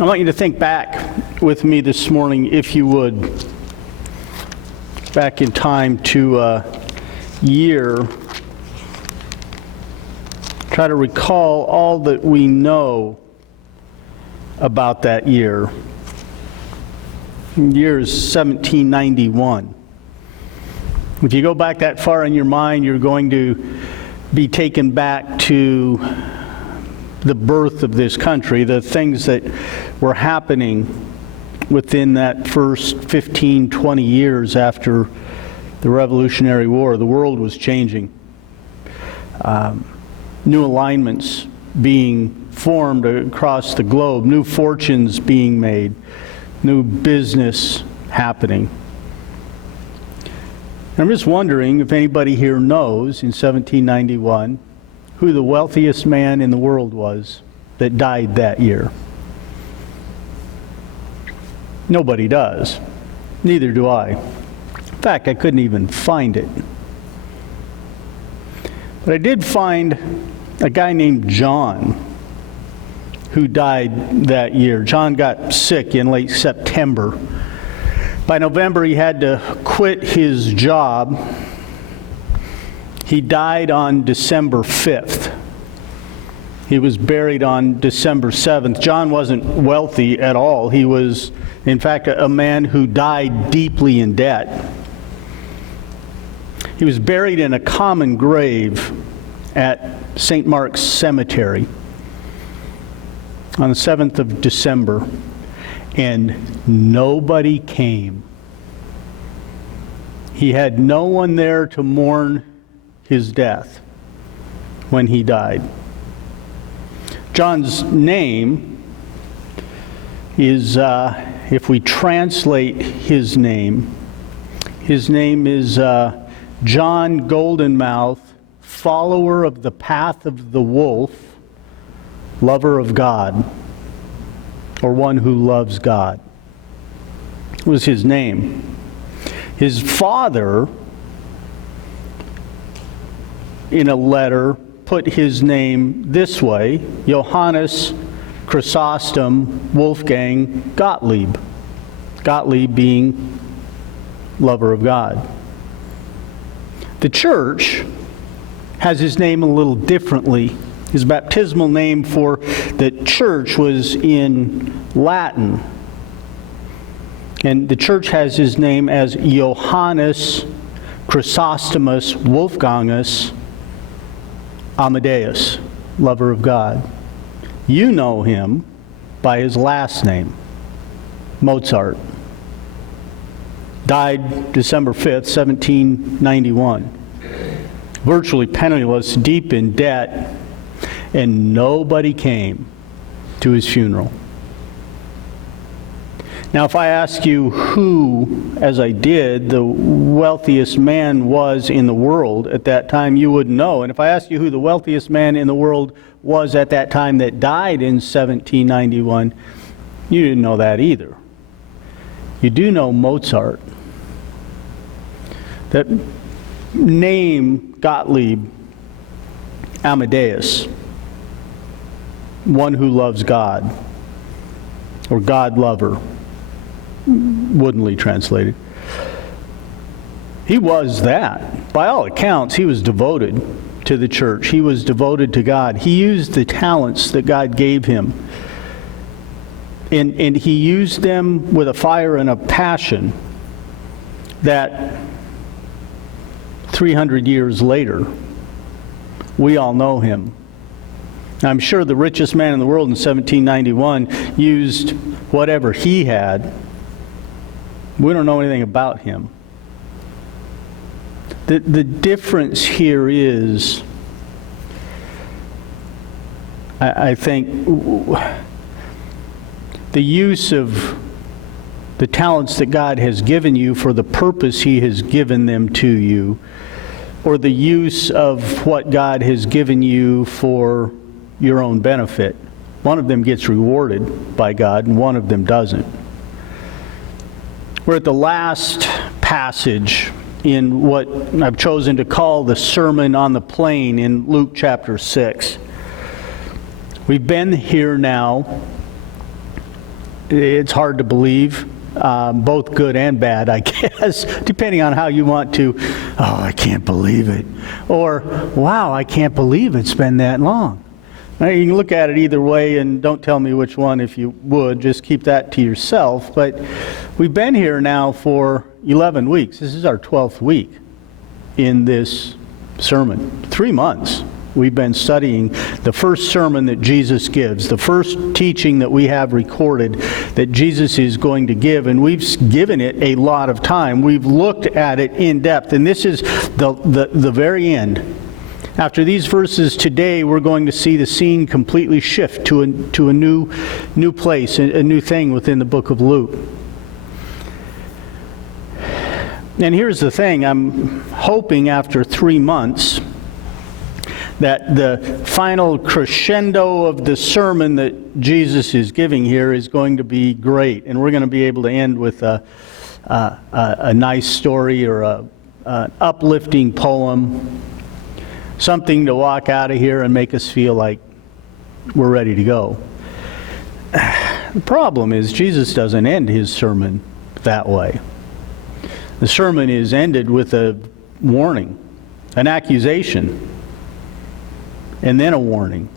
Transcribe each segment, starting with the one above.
I want you to think back with me this morning, if you would, back in time to a year. Try to recall all that we know about that year. The year is 1791. If you go back that far in your mind, you're going to be taken back to the birth of this country, the things that were happening within that first 15, 20 years after the Revolutionary War. The world was changing. New alignments being formed across the globe, new fortunes being made, new business happening. I'm just wondering if anybody here knows in 1791 who the wealthiest man in the world was that died that year. Nobody does. Neither do I. In fact, I couldn't even find it. But I did find a guy named John who died that year. John got sick in late September. By November, he had to quit his job. He died on December 5th. He was buried on December 7th. John wasn't wealthy at all. He was, in fact, a man who died deeply in debt. He was buried in a common grave at St. Mark's Cemetery on the 7th of December, and nobody came. He had no one there to mourn his death when he died. John's name is, if we translate his name is John Goldenmouth, follower of the path of the wolf, lover of God, or one who loves God, was his name. His father, in a letter, put his name this way: Johannes Chrysostom Wolfgang Gottlieb. Gottlieb being lover of God. The church has his name a little differently. His baptismal name for the church was in Latin. And the church has his name as Johannes Chrysostomus Wolfgangus Amadeus, lover of God. You know him by his last name, Mozart. Died December 5th, 1791. Virtually penniless, deep in debt, and nobody came to his funeral. Now, if I ask you who, as I did, the wealthiest man was in the world at that time, you wouldn't know. And if I asked you who the wealthiest man in the world was at that time that died in 1791, you didn't know that either. You do know Mozart. That name, Gottlieb, Amadeus, one who loves God, or God lover, woodenly translated. He was that. By all accounts, he was devoted to the church. He was devoted to God. He used the talents that God gave him. And he used them with a fire and a passion that 300 years later, we all know him. I'm sure the richest man in the world in 1791 used whatever he had. We don't know anything about him. The difference here is, I think, the use of the talents that God has given you for the purpose He has given them to you, or the use of what God has given you for your own benefit. One of them gets rewarded by God, and one of them doesn't. We're at the last passage in what I've chosen to call the Sermon on the Plain in Luke chapter 6. We've been here now It's hard to believe, both good and bad, I guess, depending on how you want to. Oh, I can't believe it. Or, wow, I can't believe it's been that long. Now, you can look at it either way, and don't tell me which one if you would. Just keep that to yourself. But we've been here now for 11 weeks. This is our 12th week in this sermon. 3 months we've been studying the first sermon that Jesus gives, the first teaching that we have recorded that Jesus is going to give, and we've given it a lot of time. We've looked at it in depth, and this is the very end. After these verses today, we're going to see the scene completely shift to a new place, a new thing within the book of Luke. And here's the thing, I'm hoping after 3 months that the final crescendo of the sermon that Jesus is giving here is going to be great. And we're going to be able to end with a nice story or an uplifting poem, something to walk out of here and make us feel like we're ready to go. The problem is Jesus doesn't end his sermon that way. The sermon is ended with a warning, an accusation, and then a warning.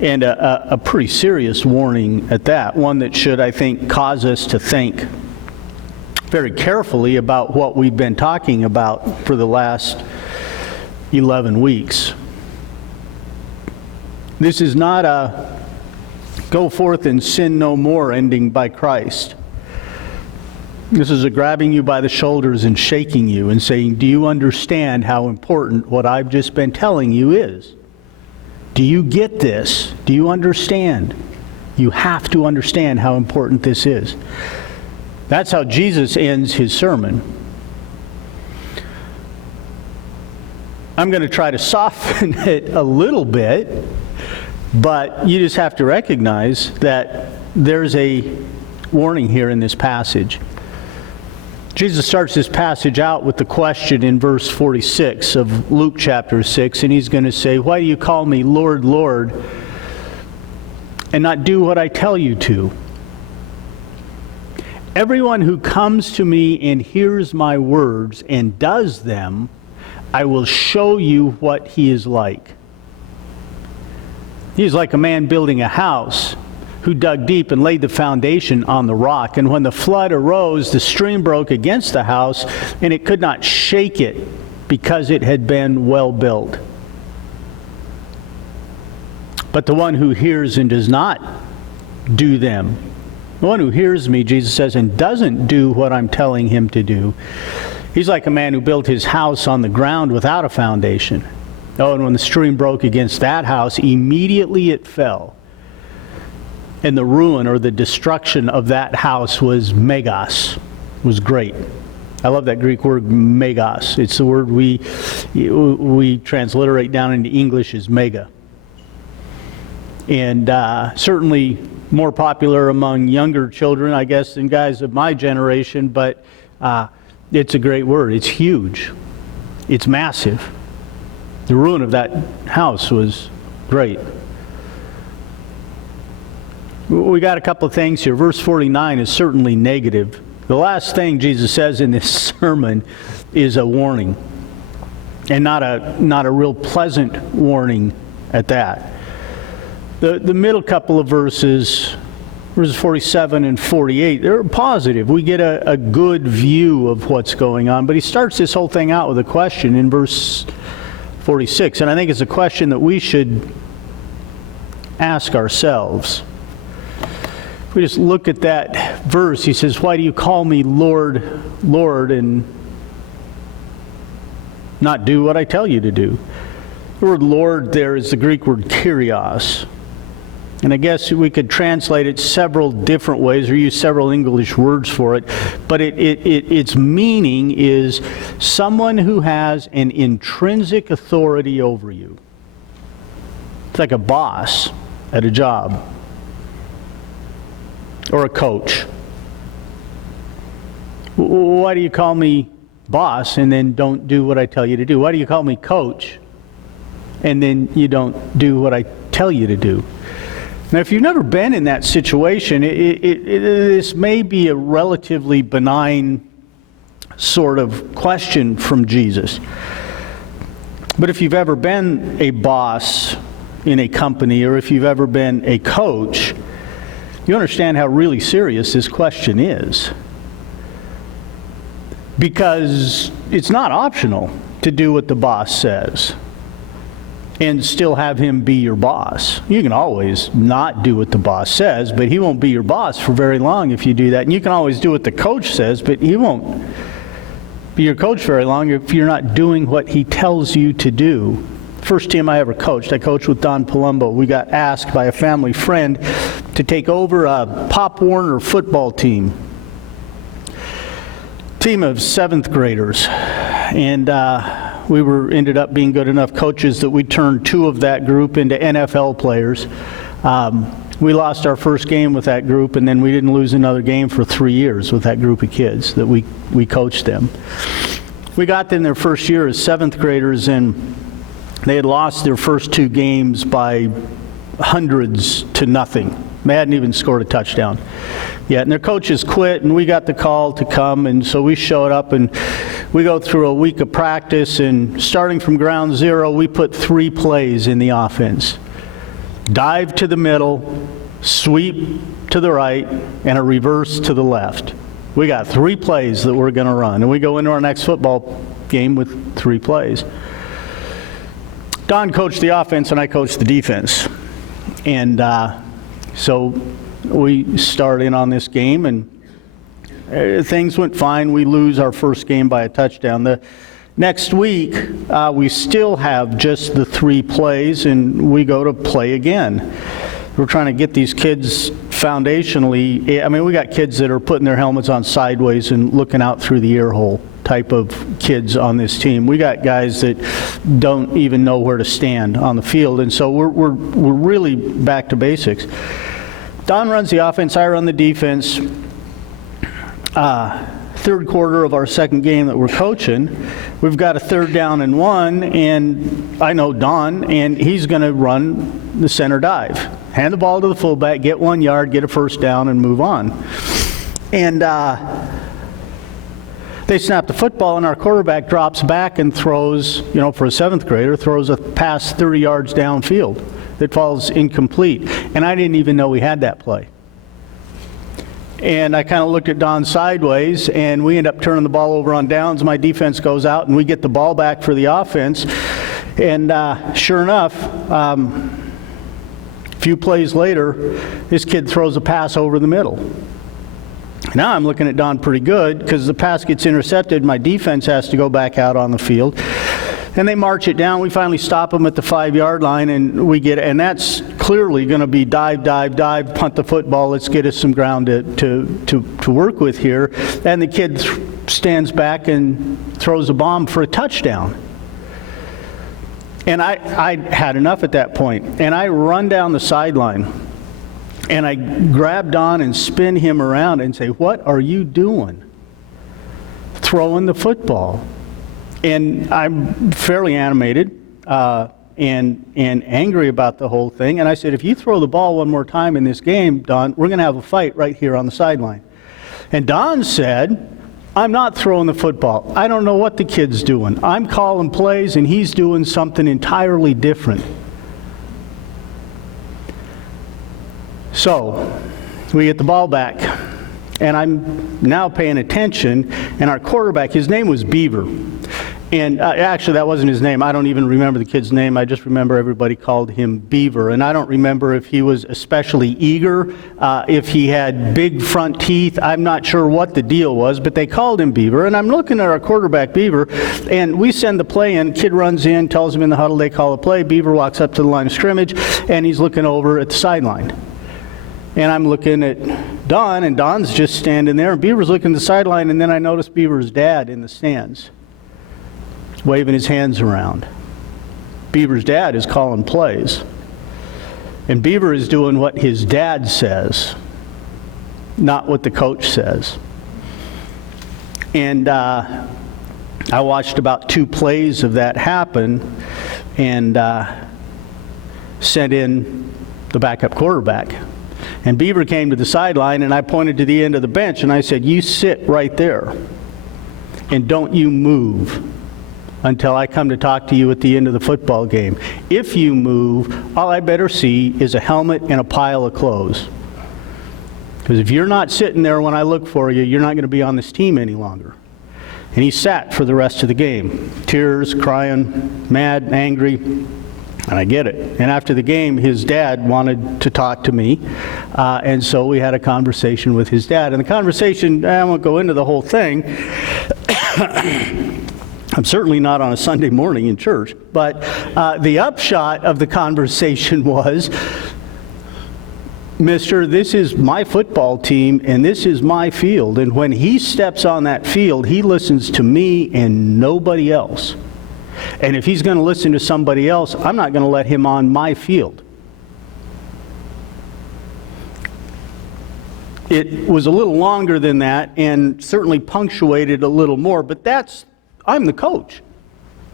And a pretty serious warning at that, one that should, I think, cause us to think very carefully about what we've been talking about for the last 11 weeks. This is not a go forth and sin no more ending by Christ. This is a grabbing you by the shoulders and shaking you and saying, do you understand how important what I've just been telling you is? Do you get this? Do you understand? You have to understand how important this is. That's how Jesus ends his sermon. I'm going to try to soften it a little bit, but you just have to recognize that there's a warning here in this passage. Jesus starts this passage out with the question in verse 46 of Luke chapter 6, and he's going to say, why do you call me Lord, Lord, and not do what I tell you to? Everyone who comes to me and hears my words and does them, I will show you what he is like. He is like a man building a house who dug deep and laid the foundation on the rock. And when the flood arose, the stream broke against the house, and it could not shake it because it had been well built. But the one who hears and does not do them, the one who hears me, Jesus says, and doesn't do what I'm telling him to do, he's like a man who built his house on the ground without a foundation. Oh, and when the stream broke against that house, immediately it fell. And the ruin or the destruction of that house was megas, was great. I love that Greek word megas. It's the word we transliterate down into English as mega. And certainly more popular among younger children, I guess, than guys of my generation, but it's a great word. It's huge. It's massive. The ruin of that house was great. We got a couple of things here. Verse 49 is certainly negative. The last thing Jesus says in this sermon is a warning, and not a real pleasant warning at that. The middle couple of verses 47 and 48, they're positive. We get a good view of what's going on, but he starts this whole thing out with a question in verse 46, and I think it's a question that we should ask ourselves. If we just look at that verse, he says, why do you call me Lord, Lord, and not do what I tell you to do? The word Lord there is the Greek word Kyrios. And I guess we could translate it several different ways or use several English words for it. But its meaning is someone who has an intrinsic authority over you. It's like a boss at a job. Or a coach. Why do you call me boss and then don't do what I tell you to do? Why do you call me coach and then you don't do what I tell you to do? Now, if you've never been in that situation, this may be a relatively benign sort of question from Jesus. But if you've ever been a boss in a company, or if you've ever been a coach, you understand how really serious this question is. Because it's not optional to do what the boss says and still have him be your boss. You can always not do what the boss says, but he won't be your boss for very long if you do that. And you can always do what the coach says, but he won't be your coach very long if you're not doing what he tells you to do. First team I ever coached, I coached with Don Palumbo. We got asked by a family friend to take over a Pop Warner football team. Team of 7th graders. And we ended up being good enough coaches that we turned 2 of that group into NFL players. We lost our first game with that group, and then we didn't lose another game for 3 years with that group of kids that we coached them. We got them their first year as 7th graders, and they had lost their first 2 games by hundreds to nothing. They hadn't even scored a touchdown yet. And their coaches quit, and we got the call to come, and so we showed up, and we go through a week of practice, and starting from ground zero, we put 3 plays in the offense. Dive to the middle, sweep to the right, and a reverse to the left. We got 3 plays that we're going to run, and we go into our next football game with 3 plays. Don coached the offense, and I coached the defense. And so we start in on this game, and things went fine. We lose our first game by a touchdown. The next week, we still have just the 3 plays, and we go to play again. We're trying to get these kids foundationally. I mean, we got kids that are putting their helmets on sideways and looking out through the ear hole type of kids on this team. We got guys that don't even know where to stand on the field, and so we're really back to basics. Don runs the offense, I run the defense. Third quarter of our second game that we're coaching, we've got a 3rd down and 1, and I know Don, and he's going to run the center dive. Hand the ball to the fullback, get 1 yard, get a first down, and move on. And they snap the football, and our quarterback drops back and throws, for a 7th grader, throws a pass 30 yards downfield that falls incomplete. And I didn't even know we had that play. And I kind of looked at Don sideways, and we end up turning the ball over on downs. My defense goes out, and we get the ball back for the offense. And sure enough, a few plays later, this kid throws a pass over the middle. Now I'm looking at Don pretty good because the pass gets intercepted. My defense has to go back out on the field. And they march it down. We finally stop them at the 5-yard line, and we get, and that's clearly going to be dive, punt the football. Let's get us some ground to work with here. And the kid stands back and throws a bomb for a touchdown. And I had enough at that point. And I run down the sideline, and I grab Don and spin him around and say, "What are you doing? Throwing the football." And I'm fairly animated and angry about the whole thing. And I said, "If you throw the ball one more time in this game, Don, we're going to have a fight right here on the sideline." And Don said, "I'm not throwing the football. I don't know what the kid's doing. I'm calling plays, and he's doing something entirely different." So we get the ball back, and I'm now paying attention, and our quarterback, his name was Beaver. And actually, that wasn't his name. I don't even remember the kid's name. I just remember everybody called him Beaver. And I don't remember if he was especially eager, if he had big front teeth. I'm not sure what the deal was, but they called him Beaver. And I'm looking at our quarterback, Beaver, and we send the play in. Kid runs in, tells him in the huddle they call a play. Beaver walks up to the line of scrimmage, and he's looking over at the sideline. And I'm looking at Don, and Don's just standing there, and Beaver's looking at the sideline, and then I notice Beaver's dad in the stands, waving his hands around. Beaver's dad is calling plays. And Beaver is doing what his dad says, not what the coach says. And I watched about 2 plays of that happen, and sent in the backup quarterback. And Beaver came to the sideline, and I pointed to the end of the bench, and I said, "You sit right there, and don't you move until I come to talk to you at the end of the football game. If you move, all I better see is a helmet and a pile of clothes. Because if you're not sitting there when I look for you, you're not going to be on this team any longer." And he sat for the rest of the game. Tears, crying, mad, angry. And I get it. And after the game, his dad wanted to talk to me. And so we had a conversation with his dad. And the conversation, I won't go into the whole thing. I'm certainly not on a Sunday morning in church. But the upshot of the conversation was, "Mister, this is my football team, and this is my field. And when he steps on that field, he listens to me and nobody else. And if he's going to listen to somebody else, I'm not going to let him on my field." It was a little longer than that and certainly punctuated a little more, but I'm the coach.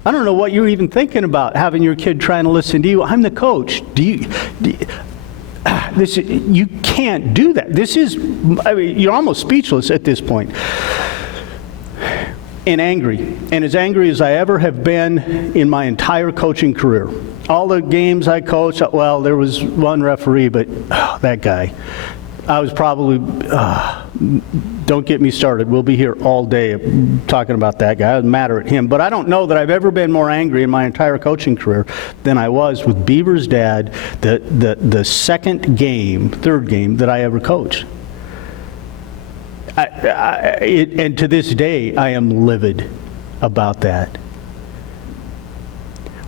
I don't know what you're even thinking about, having your kid trying to listen to you. I'm the coach. You can't do that. You're almost speechless at this point. And angry. And as angry as I ever have been in my entire coaching career. All the games I coached, well, there was one referee, but that guy. I was probably, don't get me started. We'll be here all day talking about that guy. I was mad at him. But I don't know that I've ever been more angry in my entire coaching career than I was with Beaver's dad the third game that I ever coached. And to this day, I am livid about that.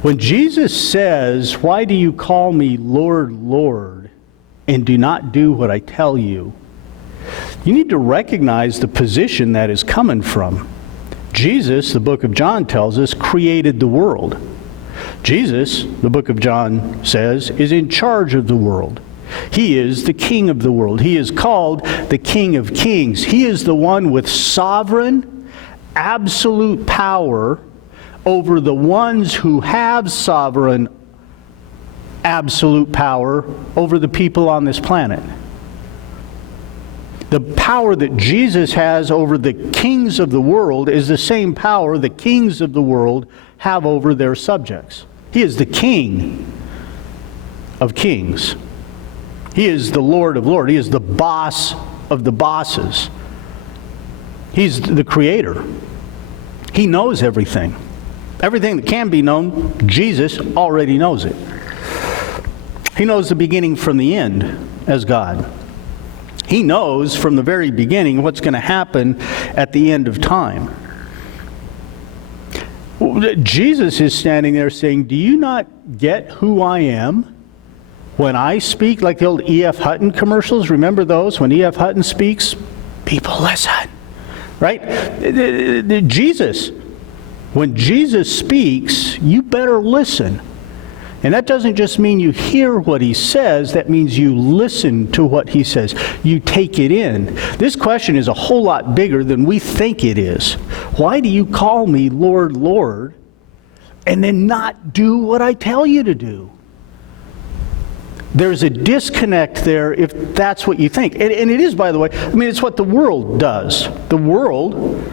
When Jesus says, "Why do you call me Lord, Lord, and do not do what I tell you?" you need to recognize the position that is coming from. Jesus, the book of John tells us, created the world. Jesus, the book of John says, is in charge of the world. He is the king of the world. He is called the King of Kings. He is the one with sovereign, absolute power over the ones who have sovereign, absolute power over the people on this planet. The power that Jesus has over the kings of the world is the same power the kings of the world have over their subjects. He is the King of Kings. He is the Lord of Lords. He is the boss of the bosses. He's the creator. He knows everything. Everything that can be known, Jesus already knows it. He knows the beginning from the end as God. He knows from the very beginning what's going to happen at the end of time. Jesus is standing there saying, "Do you not get who I am? When I speak," like the old E.F. Hutton commercials, remember those? When E.F. Hutton speaks, people listen, right? Jesus, when Jesus speaks, you better listen. And that doesn't just mean you hear what he says, that means you listen to what he says. You take it in. This question is a whole lot bigger than we think it is. Why do you call me Lord, Lord, and then not do what I tell you to do? There's a disconnect there if that's what you think. And it is, by the way, it's what the world does. The world,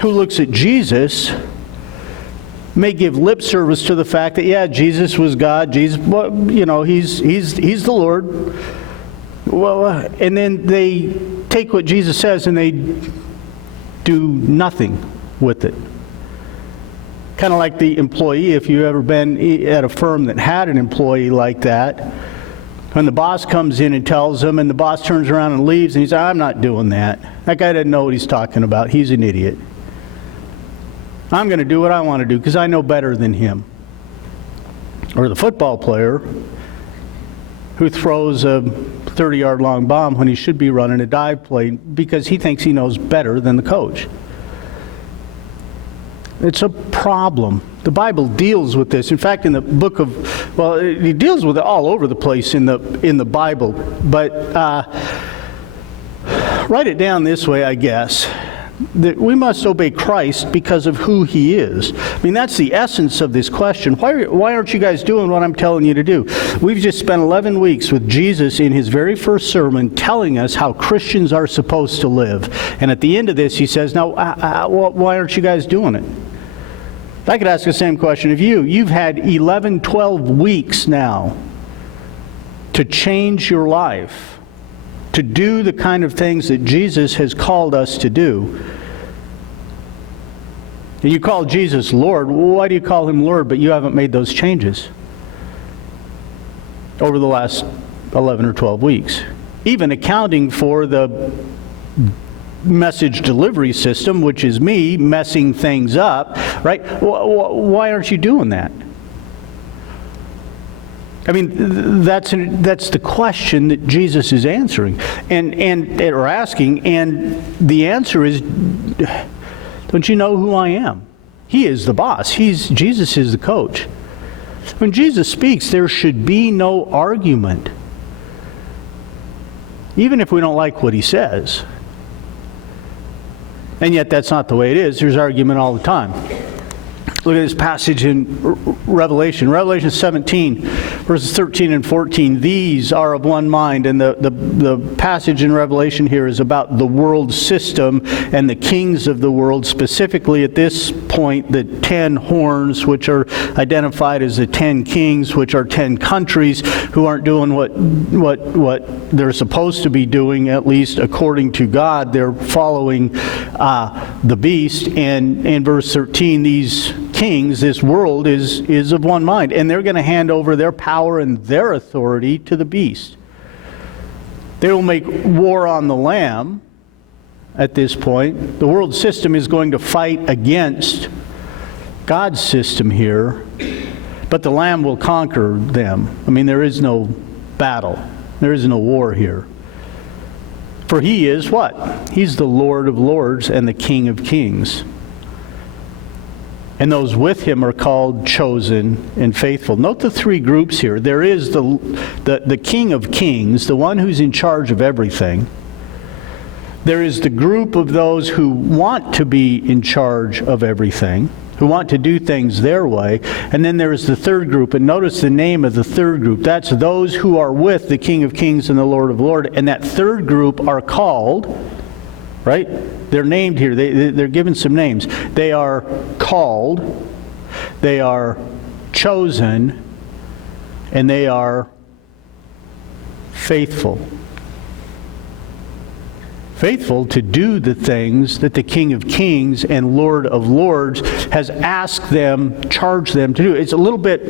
who looks at Jesus, may give lip service to the fact that, yeah, Jesus was God. Jesus, he's the Lord. Well, and then they take what Jesus says and they do nothing with it. Kind of like the employee, if you've ever been at a firm that had an employee like that, when the boss comes in and tells them, and the boss turns around and leaves, and he says, "I'm not doing that. That guy doesn't know what he's talking about. He's an idiot. I'm going to do what I want to do because I know better than him." Or the football player who throws a 30-yard long bomb when he should be running a dive play because he thinks he knows better than the coach. It's a problem. The Bible deals with this. In fact, in the book of, it deals with it all over the place in the Bible. But write it down this way, I guess. that we must obey Christ because of who he is. I mean, that's the essence of this question. Why aren't you guys doing what I'm telling you to do? We've just spent 11 weeks with Jesus in his very first sermon telling us how Christians are supposed to live. And at the end of this, he says, now, why aren't you guys doing it? I could ask the same question of you. You've had 11, 12 weeks now to change your life, to do the kind of things that Jesus has called us to do. And you call Jesus Lord. Why do you call him Lord, but you haven't made those changes over the last 11 or 12 weeks? Even accounting for the message delivery system, which is me messing things up, right? Why aren't you doing that? I mean, that's the question that Jesus is answering or asking, and the answer is, don't you know who I am? He is the boss. Jesus is the coach. When Jesus speaks, there should be no argument, even if we don't like what he says. And yet that's not the way it is. There's argument all the time. Look at this passage in Revelation. Revelation 17, verses 13 and 14. These are of one mind. And the passage in Revelation here is about the world system and the kings of the world. Specifically at this point, the 10 horns, which are identified as the 10 kings, which are 10 countries who aren't doing what they're supposed to be doing, at least according to God. They're following the beast. And in verse 13, these kings, this world is of one mind, and they're going to hand over their power and their authority to the beast. They will make war on the Lamb at this point. The world system is going to fight against God's system here, but the Lamb will conquer them. I mean, there is no battle. There is no war here. For he is what? He's the Lord of lords and the King of kings. And those with him are called chosen and faithful. Note the three groups here. There is the King of kings, the one who's in charge of everything. There is the group of those who want to be in charge of everything, who want to do things their way. And then there is the third group. And notice the name of the third group. That's those who are with the King of kings and the Lord of lords. And that third group are called, right? They're named here. They're given some names. They are called, they are chosen, and they are faithful. Faithful to do the things that the King of Kings and Lord of Lords has asked them, charged them to do. It's a little bit,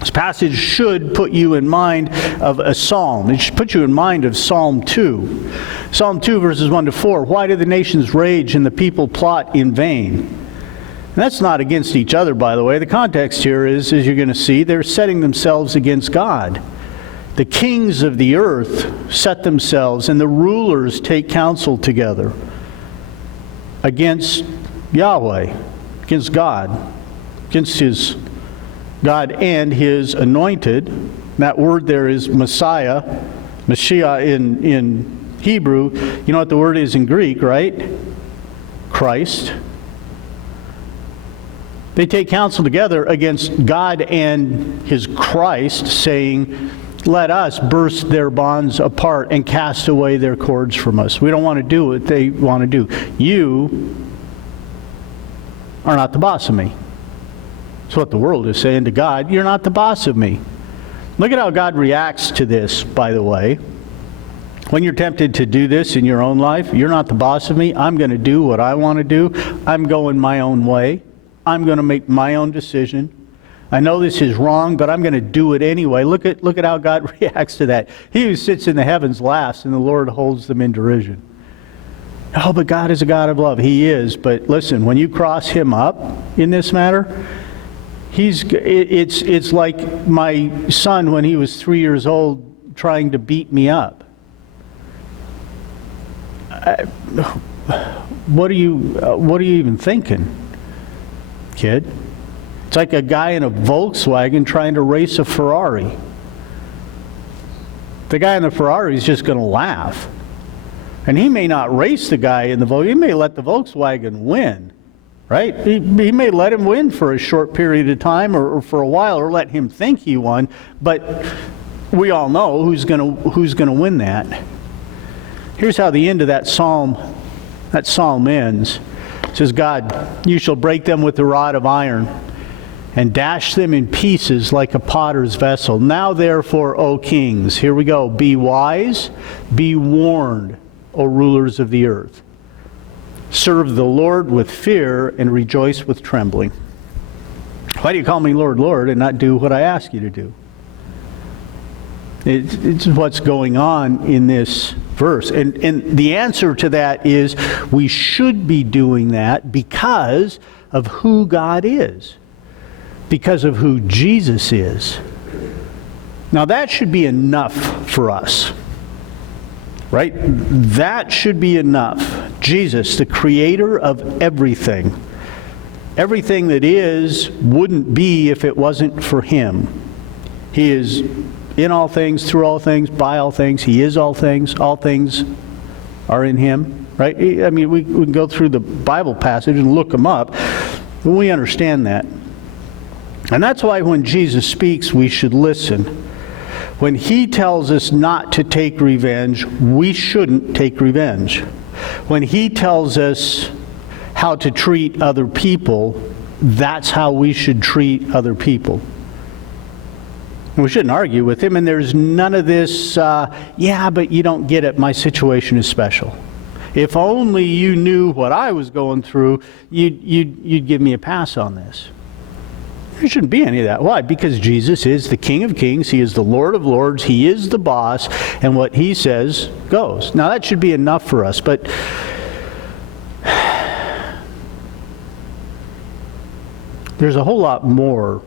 this passage should put you in mind of a psalm. It should put you in mind of Psalm 2. Psalm 2, verses 1 to 4. Why do the nations rage and the people plot in vain? And that's not against each other, by the way. The context here is, as you're going to see, they're setting themselves against God. The kings of the earth set themselves, and the rulers take counsel together against Yahweh, against God, against his God and his anointed. That word there is Messiah, Mashiach in Hebrew. You know what the word is in Greek, right? Christ. They take counsel together against God and his Christ, saying, let us burst their bonds apart and cast away their cords from us. We don't want to do what they want to do. You are not the boss of me. That's what the world is saying to God. You're not the boss of me. Look at how God reacts to this, by the way. When you're tempted to do this in your own life, you're not the boss of me. I'm going to do what I want to do. I'm going my own way. I'm going to make my own decision. I know this is wrong, but I'm going to do it anyway. Look at how God reacts to that. He who sits in the heavens laughs, and the Lord holds them in derision. Oh, but God is a God of love. He is. But listen, when you cross him up in this matter, it's like my son when he was 3 years old trying to beat me up. What are you even thinking, kid? It's like a guy in a Volkswagen trying to race a Ferrari. The guy in the Ferrari is just going to laugh. And he may not race the guy in the Volkswagen. He may let the Volkswagen win, right? He may let him win for a short period of time or for a while, or let him think he won. But we all know who's gonna win that. Here's how the end of that psalm ends. It says, God, you shall break them with the rod of iron and dash them in pieces like a potter's vessel. Now therefore, O kings, here we go, be wise, be warned, O rulers of the earth. Serve the Lord with fear and rejoice with trembling. Why do you call me Lord, Lord, and not do what I ask you to do? It's what's going on in this verse. And the answer to that is we should be doing that because of who God is, because of who Jesus is. Now that should be enough for us, right? That should be enough. Jesus, the creator of everything. Everything that is wouldn't be if it wasn't for him. He is in all things, through all things, by all things. He is all things. All things are in him, right? I mean, we can go through the Bible passage and look them up, and we understand that. And that's why when Jesus speaks, we should listen. When he tells us not to take revenge, we shouldn't take revenge. When he tells us how to treat other people, that's how we should treat other people. We shouldn't argue with him, and there's none of this, yeah, but you don't get it, my situation is special. If only you knew what I was going through, you'd give me a pass on this. There shouldn't be any of that. Why? Because Jesus is the King of Kings, he is the Lord of Lords, he is the boss, and what he says goes. Now that should be enough for us, but there's a whole lot more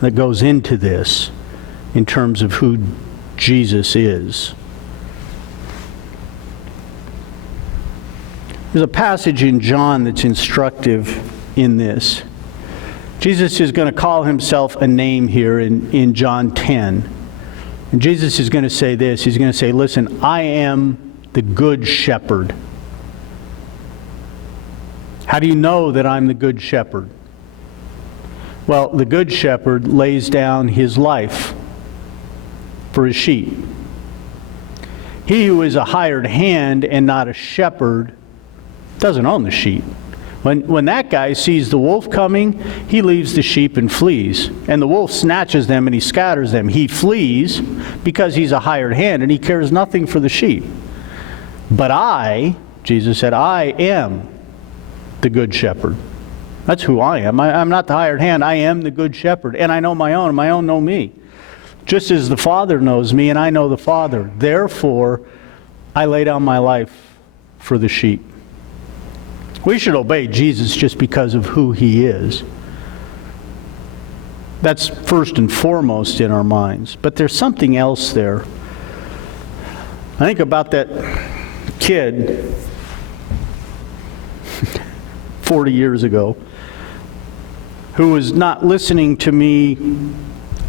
that goes into this in terms of who Jesus is. There's a passage in John that's instructive in this. Jesus is going to call himself a name here in John 10. And Jesus is going to say this. He's going to say, listen, I am the good shepherd. How do you know that I'm the good shepherd? Well, the good shepherd lays down his life for his sheep. He who is a hired hand and not a shepherd doesn't own the sheep. When that guy sees the wolf coming, he leaves the sheep and flees. And the wolf snatches them and he scatters them. He flees because he's a hired hand and he cares nothing for the sheep. But I, Jesus said, I am the good shepherd. That's who I am. I'm not the hired hand. I am the good shepherd. And I know my own, and my own know me. Just as the Father knows me, and I know the Father. Therefore, I lay down my life for the sheep. We should obey Jesus just because of who he is. That's first and foremost in our minds. But there's something else there. I think about that kid 40 years ago who was not listening to me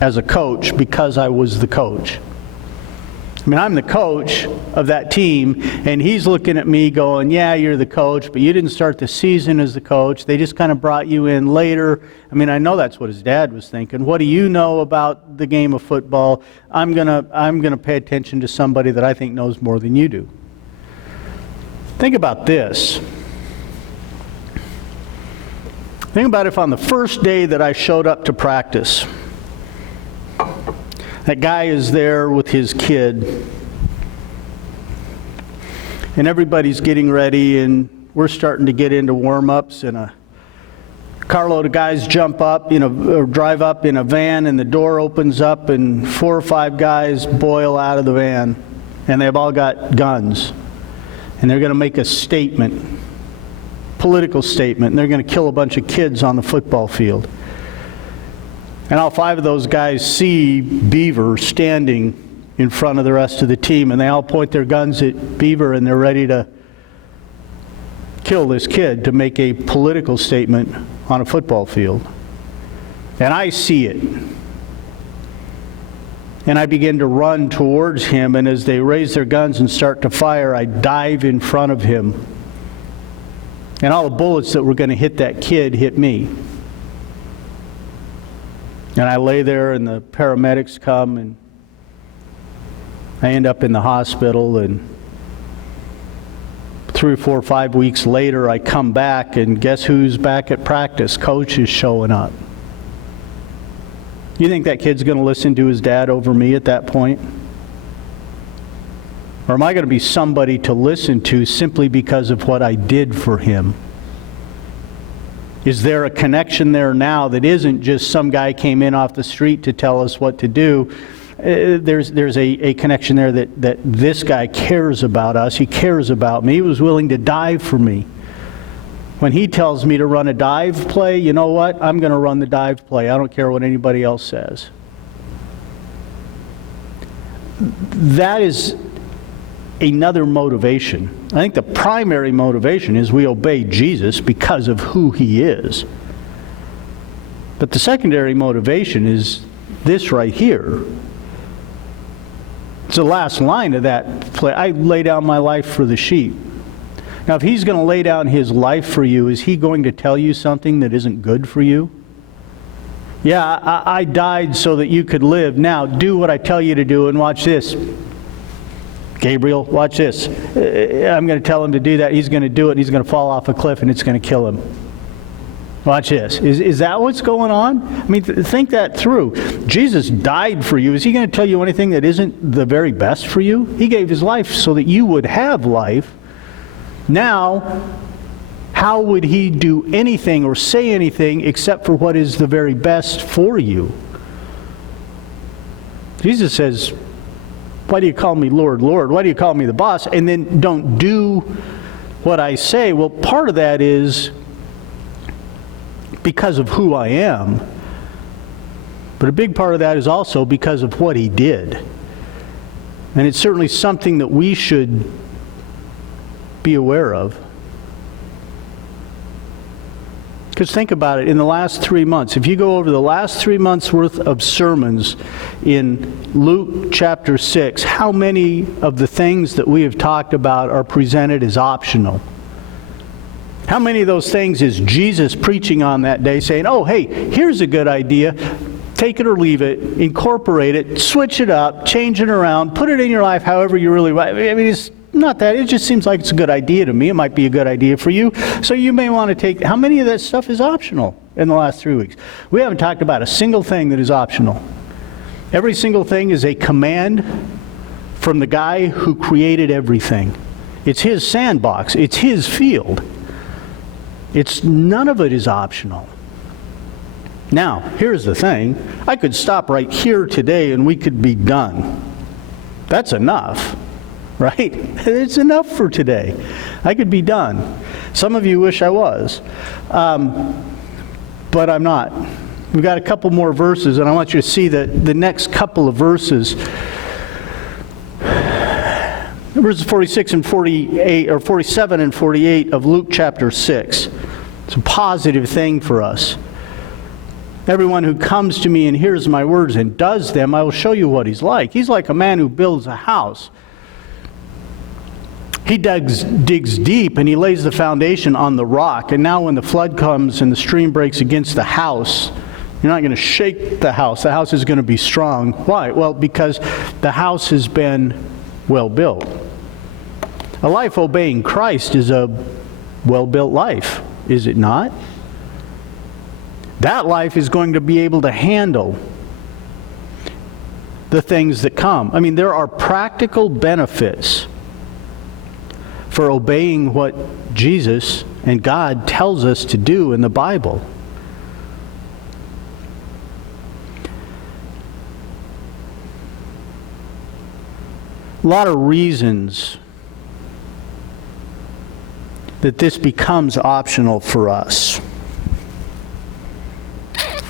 as a coach because I was the coach. I mean, I'm the coach of that team, and he's looking at me going, yeah, you're the coach, but you didn't start the season as the coach. They just kind of brought you in later. I mean, I know that's what his dad was thinking. What do you know about the game of football? I'm gonna pay attention to somebody that I think knows more than you do. Think about this. Think about if on the first day that I showed up to practice, that guy is there with his kid, and everybody's getting ready, and we're starting to get into warm-ups, and a carload of guys jump up, or drive up in a van, and the door opens up, and 4 or 5 guys boil out of the van, and they've all got guns, and they're going to make a statement. Political statement, and they're going to kill a bunch of kids on the football field. And all 5 of those guys see Beaver standing in front of the rest of the team, and they all point their guns at Beaver, and they're ready to kill this kid to make a political statement on a football field. And I see it. And I begin to run towards him, and as they raise their guns and start to fire, I dive in front of him. And all the bullets that were going to hit that kid hit me. And I lay there, and the paramedics come, and I end up in the hospital, and 3 or 4 or 5 weeks later, I come back, and guess who's back at practice? Coach is showing up. You think that kid's going to listen to his dad over me at that point? Or am I going to be somebody to listen to simply because of what I did for him? Is there a connection there now that isn't just some guy came in off the street to tell us what to do? There's a connection there that this guy cares about us. He cares about me. He was willing to dive for me. When he tells me to run a dive play, you know what? I'm going to run the dive play. I don't care what anybody else says. That is another motivation. I think the primary motivation is we obey Jesus because of who he is. But the secondary motivation is this right here. It's the last line of that play. I lay down my life for the sheep. Now, if he's going to lay down his life for you, is he going to tell you something that isn't good for you? Yeah, I died so that you could live. Now, do what I tell you to do, and watch this. Gabriel, watch this. I'm going to tell him to do that. He's going to do it, and he's going to fall off a cliff, and it's going to kill him. Watch this. Is that what's going on? I mean, think that through. Jesus died for you. Is he going to tell you anything that isn't the very best for you? He gave his life so that you would have life. Now, how would he do anything or say anything except for what is the very best for you? Jesus says, why do you call me Lord, Lord? Why do you call me the boss? And then don't do what I say. Well, part of that is because of who I am. But a big part of that is also because of what he did. And it's certainly something that we should be aware of. Because think about it, in the last 3 months, if you go over the last 3 months worth of sermons in Luke chapter 6, how many of the things that we have talked about are presented as optional? How many of those things is Jesus preaching on that day saying, oh, hey, here's a good idea. Take it or leave it, incorporate it, switch it up, change it around, put it in your life however you really want. I mean, it's not that. It just seems like it's a good idea to me. It might be a good idea for you. So you may want to take... How many of that stuff is optional in the last 3 weeks? We haven't talked about a single thing that is optional. Every single thing is a command from the guy who created everything. It's his sandbox. It's his field. None of it is optional. Now, here's the thing. I could stop right here today and we could be done. That's enough. Right? It's enough for today. I could be done. Some of you wish I was. But I'm not. We've got a couple more verses, and I want you to see that the next couple of verses, verses 46 and 48, or 47 and 48 of Luke chapter 6. It's a positive thing for us. Everyone who comes to me and hears my words and does them, I will show you what he's like. He's like a man who builds a house. He digs deep and he lays the foundation on the rock. And now when the flood comes and the stream breaks against the house, you're not going to shake the house. The house is going to be strong. Why? Well, because the house has been well built. A life obeying Christ is a well-built life, is it not? That life is going to be able to handle the things that come. I mean, there are practical benefits for obeying what Jesus and God tells us to do in the Bible. A lot of reasons that this becomes optional for us.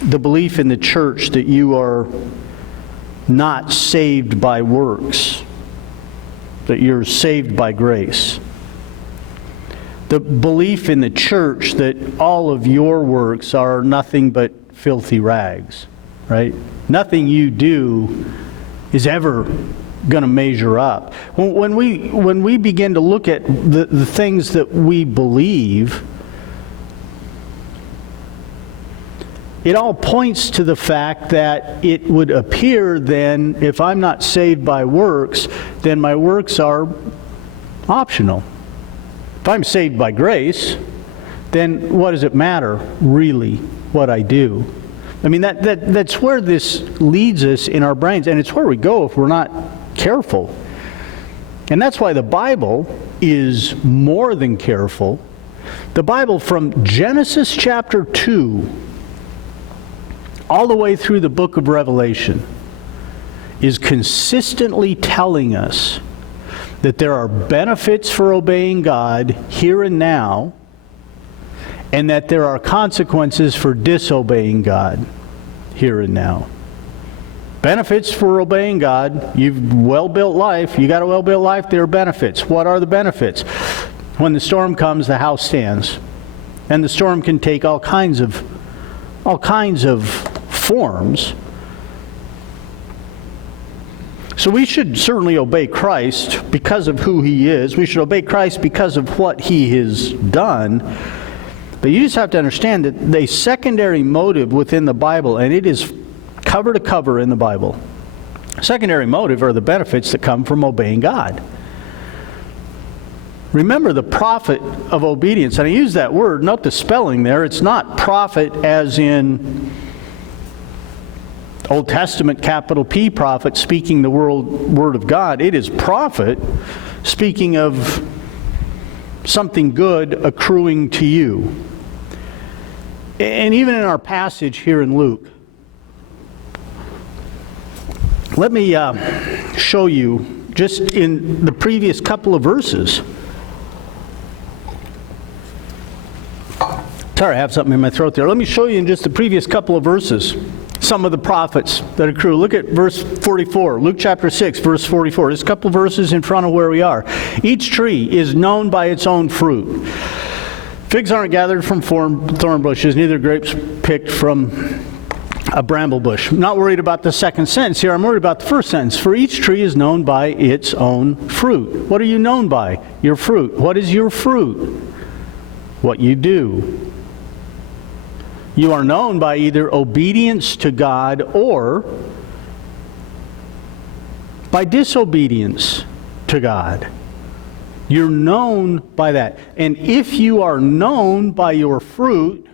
The belief in the church that you are not saved by works, that you're saved by grace. The belief in the church that all of your works are nothing but filthy rags, right? Nothing you do is ever going to measure up. When we begin to look at the things that we believe, it all points to the fact that it would appear then, if I'm not saved by works, then my works are optional. If I'm saved by grace, then what does it matter, really, what I do? I mean, that's where this leads us in our brains, and it's where we go if we're not careful. And that's why the Bible is more than careful. The Bible, from Genesis chapter 2 all the way through the book of Revelation, is consistently telling us that there are benefits for obeying God here and now, and that there are consequences for disobeying God here and now. Benefits for obeying God. You've well-built life. You got a well-built life, there are benefits. What are the benefits? When the storm comes, the house stands. And the storm can take all kinds of forms. So we should certainly obey Christ because of who He is. We should obey Christ because of what He has done. But you just have to understand that the secondary motive within the Bible, and it is cover to cover in the Bible, secondary motive are the benefits that come from obeying God. Remember the profit of obedience. And I use that word, note the spelling there. It's not profit as in Old Testament capital P prophet speaking the word of God. It is profit speaking of something good accruing to you. And even in our passage here in Luke, let me show you just in the previous couple of verses. Sorry, I have something in my throat there. Let me show you in just the previous couple of verses some of the prophets that accrue. Look at verse 44, Luke chapter 6, verse 44. There's a couple of verses in front of where we are. Each tree is known by its own fruit. Figs aren't gathered from thorn bushes, neither grapes picked from a bramble bush. I'm not worried about the second sentence here. I'm worried about the first sentence. For each tree is known by its own fruit. What are you known by? Your fruit. What is your fruit? What you do. You are known by either obedience to God or by disobedience to God. You're known by that. And if you are known by your fruit,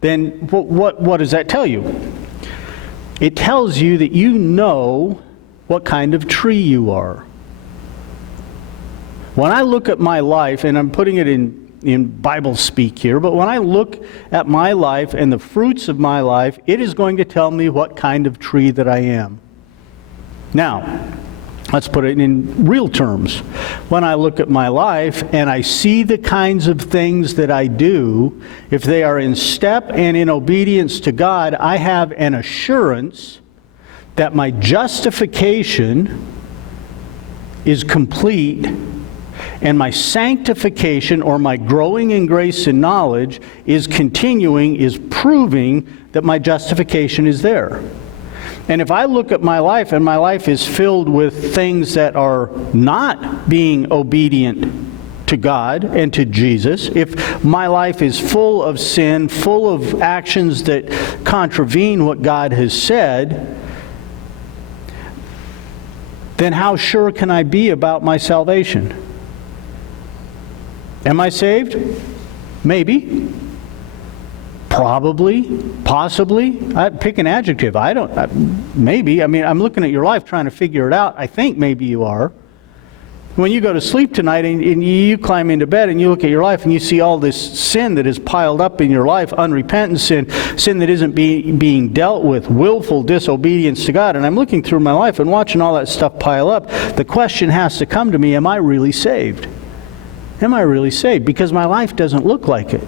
then what does that tell you? It tells you that you know what kind of tree you are. When I look at my life, and I'm putting it in Bible speak here, but when I look at my life and the fruits of my life, it is going to tell me what kind of tree that I am. Now, let's put it in real terms. When I look at my life and I see the kinds of things that I do, if they are in step and in obedience to God, I have an assurance that my justification is complete, and my sanctification, or my growing in grace and knowledge, is continuing, is proving that my justification is there. And if I look at my life and my life is filled with things that are not being obedient to God and to Jesus, if my life is full of sin, full of actions that contravene what God has said, then how sure can I be about my salvation? Am I saved? Maybe. Probably. Possibly. I'd pick an adjective. Maybe. I mean, I'm looking at your life trying to figure it out. I think maybe you are. When you go to sleep tonight and you climb into bed and you look at your life and you see all this sin that is piled up in your life, unrepentant sin that isn't being dealt with, willful disobedience to God, and I'm looking through my life and watching all that stuff pile up, the question has to come to me, am I really saved? Am I really saved? Because my life doesn't look like it.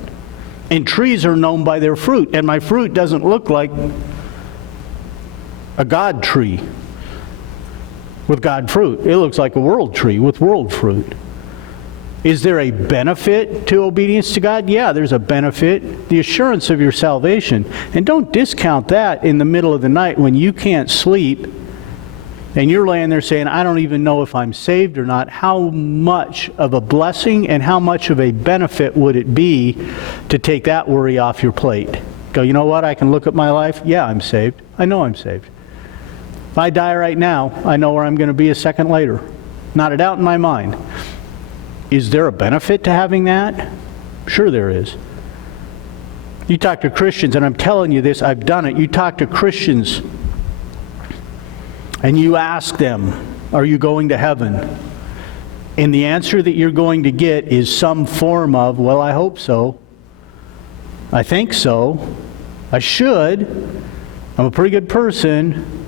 And trees are known by their fruit, and my fruit doesn't look like a God tree with God fruit. It looks like a world tree with world fruit. Is there a benefit to obedience to God? Yeah, there's a benefit. The assurance of your salvation. And don't discount that in the middle of the night when you can't sleep and you're laying there saying, I don't even know if I'm saved or not, how much of a blessing and how much of a benefit would it be to take that worry off your plate? Go, you know what, I can look at my life, yeah, I'm saved. I know I'm saved. If I die right now, I know where I'm going to be a second later. Not a doubt in my mind. Is there a benefit to having that? Sure there is. You talk to Christians, and I'm telling you this, I've done it. You talk to Christians, and you ask them, are you going to heaven? And the answer that you're going to get is some form of, well, I hope so. I think so. I should. I'm a pretty good person.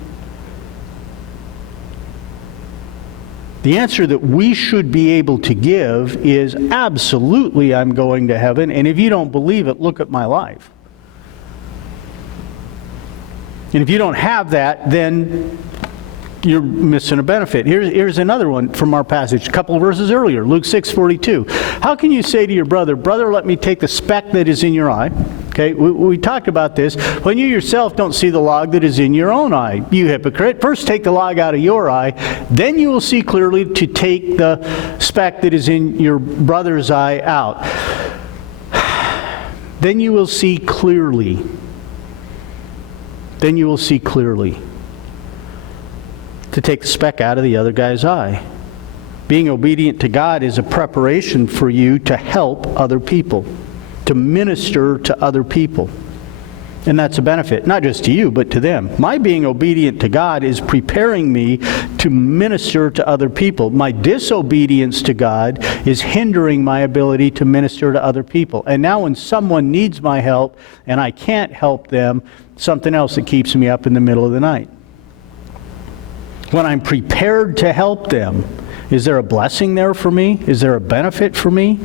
The answer that we should be able to give is absolutely I'm going to heaven, and if you don't believe it, look at my life. And if you don't have that, then you're missing a benefit. Here's another one from our passage, a couple of verses earlier, Luke 6:42. How can you say to your brother, brother, let me take the speck that is in your eye? Okay, we talked about this. When you yourself don't see the log that is in your own eye, you hypocrite. First take the log out of your eye, then you will see clearly to take the speck that is in your brother's eye out. Then you will see clearly. Then you will see clearly to take the speck out of the other guy's eye. Being obedient to God is a preparation for you to help other people, to minister to other people. And that's a benefit, not just to you, but to them. My being obedient to God is preparing me to minister to other people. My disobedience to God is hindering my ability to minister to other people. And now when someone needs my help and I can't help them, something else that keeps me up in the middle of the night. When I'm prepared to help them, is there a blessing there for me? Is there a benefit for me?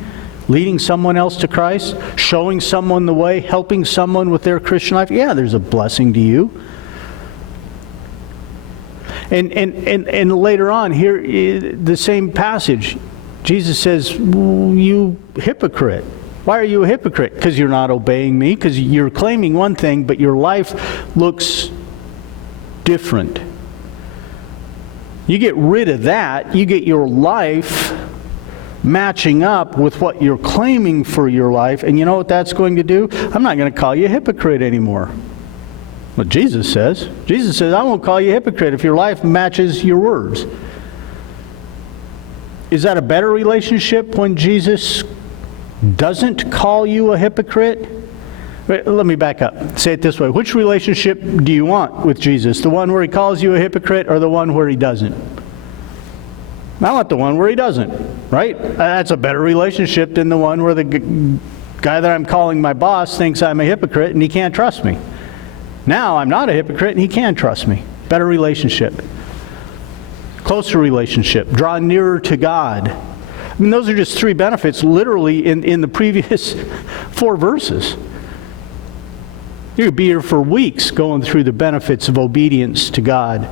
Leading someone else to Christ? Showing someone the way? Helping someone with their Christian life? Yeah, there's a blessing to you. And later on, here, the same passage, Jesus says, you hypocrite. Why are you a hypocrite? Because you're not obeying me, because you're claiming one thing, but your life looks different. You get rid of that, you get your life matching up with what you're claiming for your life, and you know what that's going to do? I'm not going to call you a hypocrite anymore. What Jesus says. Jesus says, I won't call you a hypocrite if your life matches your words. Is that a better relationship when Jesus doesn't call you a hypocrite? Let me back up. Say it this way. Which relationship do you want with Jesus? The one where he calls you a hypocrite or the one where he doesn't? I want the one where he doesn't, right? That's a better relationship than the one where the guy that I'm calling my boss thinks I'm a hypocrite and he can't trust me. Now I'm not a hypocrite and he can trust me. Better relationship. Closer relationship. Draw nearer to God. I mean, those are just three benefits literally in the previous 4 verses. You could be here for weeks going through the benefits of obedience to God.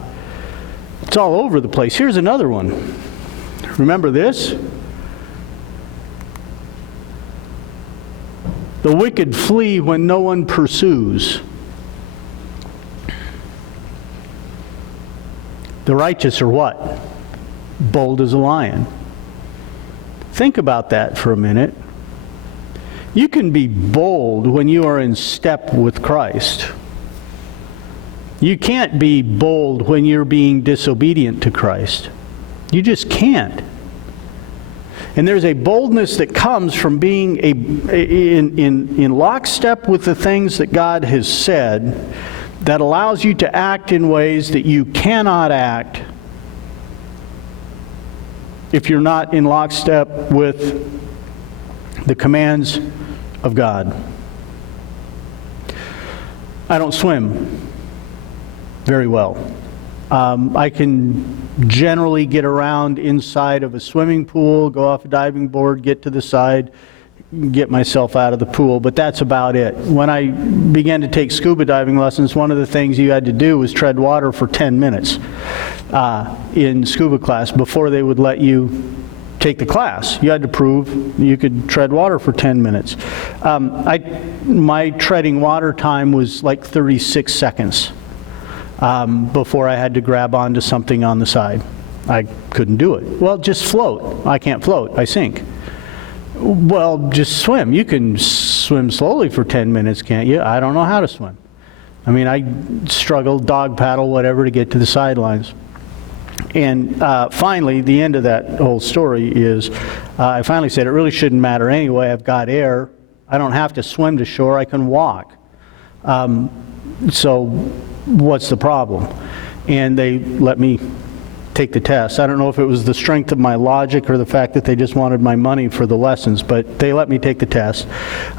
It's all over the place. Here's another one. Remember this? The wicked flee when no one pursues. The righteous are what? Bold as a lion. Think about that for a minute. You can be bold when you are in step with Christ. You can't be bold when you're being disobedient to Christ. You just can't. And there's a boldness that comes from being in lockstep with the things that God has said that allows you to act in ways that you cannot act if you're not in lockstep with the commands of God. I don't swim very well. I can generally get around inside of a swimming pool, go off a diving board, get to the side, get myself out of the pool, but that's about it. When I began to take scuba diving lessons, one of the things you had to do was tread water for 10 minutes in scuba class before they would let you take the class. You had to prove you could tread water for 10 minutes. My treading water time was like 36 seconds. before I had to grab onto something on the side. I couldn't do it. Well, just float. I can't float. I sink. Well, just swim. You can swim slowly for 10 minutes, can't you? I don't know how to swim. I mean, I struggled, dog paddle, whatever, to get to the sidelines. And finally, the end of that whole story is I finally said, it really shouldn't matter anyway. I've got air. I don't have to swim to shore. I can walk. So what's the problem? And they let me take the test. I don't know if it was the strength of my logic or the fact that they just wanted my money for the lessons, but they let me take the test.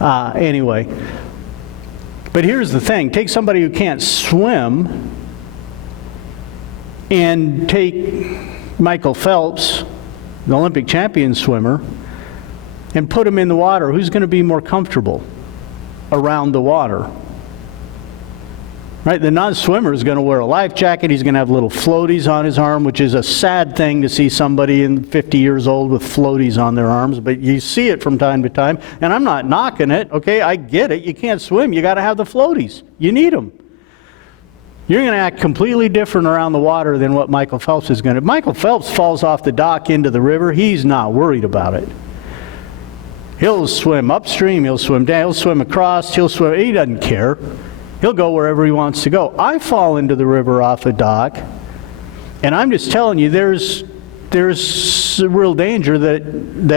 Anyway, but here's the thing. Take somebody who can't swim and take Michael Phelps, the Olympic champion swimmer, and put him in the water. Who's going to be more comfortable around the water? Right? The non-swimmer is going to wear a life jacket. He's going to have little floaties on his arm, which is a sad thing to see somebody in 50 years old with floaties on their arms, but you see it from time to time. And I'm not knocking it, okay? I get it. You can't swim. You got to have the floaties. You need them. You're going to act completely different around the water than what Michael Phelps is going to. Michael Phelps falls off the dock into the river. He's not worried about it. He'll swim upstream. He'll swim down. He'll swim across. He'll swim. He doesn't care. He'll go wherever he wants to go. I fall into the river off a dock, and I'm just telling you, there's real danger that